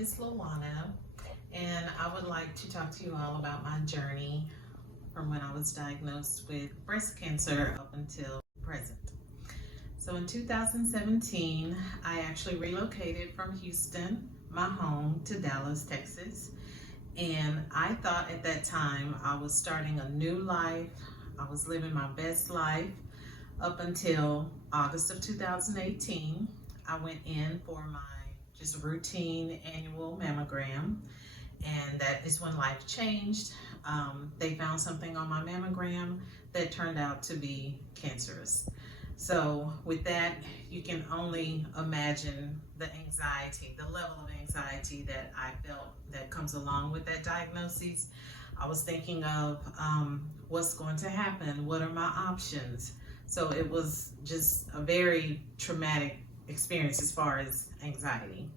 is Lajuanna, and I would like to talk to you all about my journey from when I was diagnosed with breast cancer up until present. So in 2017, I actually relocated from Houston, my home, to Dallas, Texas. And I thought at that time I was starting a new life. I was living my best life up until August of 2018. I went in for my just routine annual mammogram, and that is when life changed. They found something on my mammogram that turned out to be cancerous. So with that, you can only imagine the anxiety, the level of anxiety that I felt that comes along with that diagnosis. I was thinking of what's going to happen, what are my options? So it was just a very traumatic experience as far as anxiety.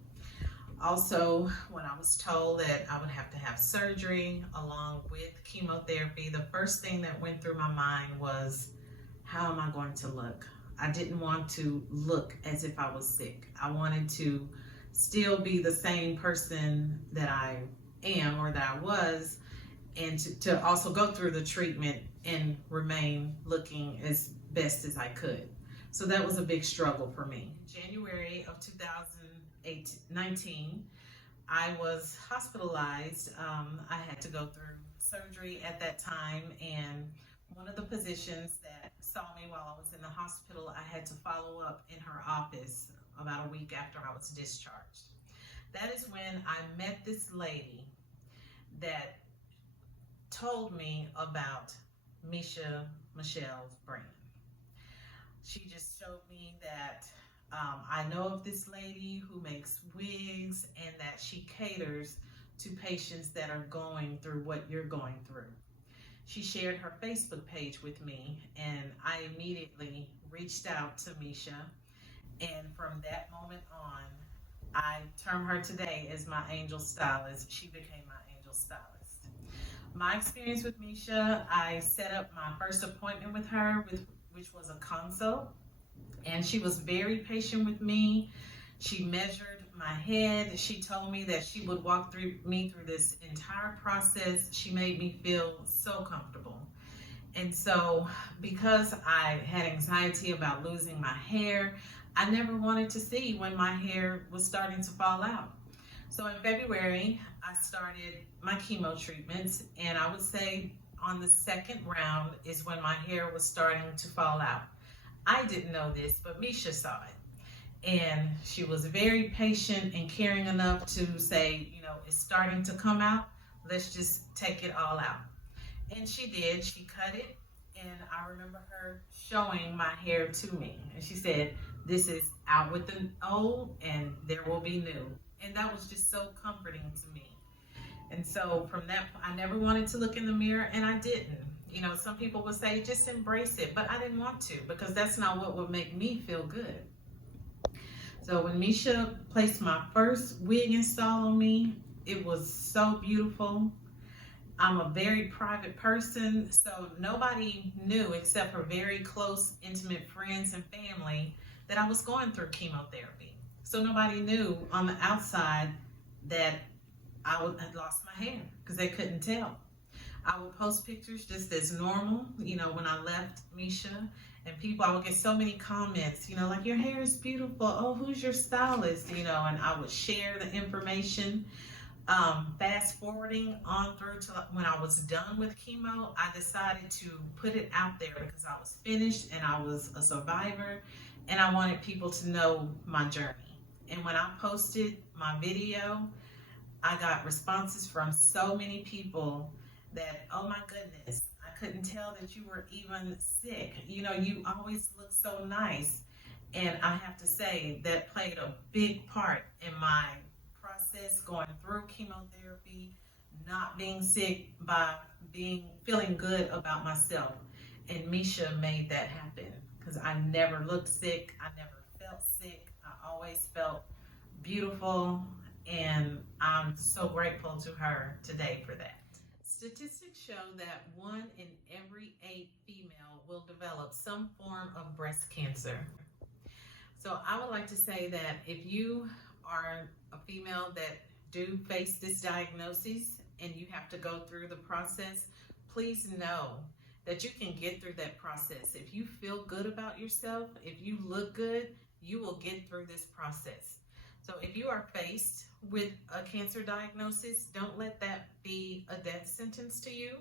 Also, when I was told that I would have to have surgery along with chemotherapy, the first thing that went through my mind was, how am I going to look? I didn't want to look as if I was sick. I wanted to still be the same person that I am or that I was, and to also go through the treatment and remain looking as best as I could. So that was a big struggle for me. In January of 2019, I was hospitalized. I had to go through surgery at that time, and one of the physicians that saw me while I was in the hospital, I had to follow up in her office about a week after I was discharged. That is when I met this lady that told me about Mesha Michelle's brand. She just showed me that I know of this lady who makes wigs and that she caters to patients that are going through what you're going through. She shared her Facebook page with me, and I immediately reached out to Mesha, and from that moment on, I term her today as my angel stylist. She became my angel stylist. My experience with Mesha, I set up my first appointment with her, which was a consult, and she was very patient with me. She measured my head. She told me that she would walk me through this entire process. She made me feel so comfortable. And so because I had anxiety about losing my hair, I never wanted to see when my hair was starting to fall out. So in February, I started my chemo treatments, and I would say on the second round is when my hair was starting to fall out. I didn't know this, but Mesha saw it. And she was very patient and caring enough to say, it's starting to come out. Let's just take it all out. And she did. She cut it. And I remember her showing my hair to me. And she said, this is out with the old and there will be new. And that was just so comforting to me. And so from that, I never wanted to look in the mirror, and I didn't. Some people would say, just embrace it. But I didn't want to, because that's not what would make me feel good. So when Mesha placed my first wig install on me, it was so beautiful. I'm a very private person, so nobody knew except for very close, intimate friends and family that I was going through chemotherapy. So nobody knew on the outside that I had lost my hair, because they couldn't tell. I would post pictures just as normal, when I left Mesha, and I would get so many comments, like, your hair is beautiful. Oh, who's your stylist? And I would share the information. Fast forwarding on through to when I was done with chemo, I decided to put it out there because I was finished and I was a survivor, and I wanted people to know my journey. And when I posted my video, I got responses from so many people that, oh my goodness, I couldn't tell that you were even sick. You always look so nice. And I have to say that played a big part in my process going through chemotherapy, not being sick, by feeling good about myself. And Mesha made that happen, because I never looked sick. I never felt sick. I always felt beautiful. And I'm so grateful to her today for that. Statistics show that 1 in every 8 female will develop some form of breast cancer. So I would like to say that if you are a female that do face this diagnosis and you have to go through the process, please know that you can get through that process. If you feel good about yourself, if you look good, you will get through this process. So if you are faced with a cancer diagnosis, don't let that be a death sentence to you.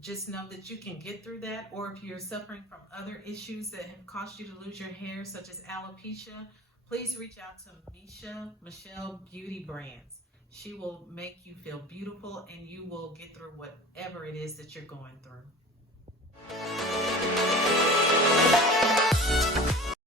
Just know that you can get through that. Or if you're suffering from other issues that have caused you to lose your hair, such as alopecia, please reach out to Mesha Michelle Beauty Brands. She will make you feel beautiful and you will get through whatever it is that you're going through.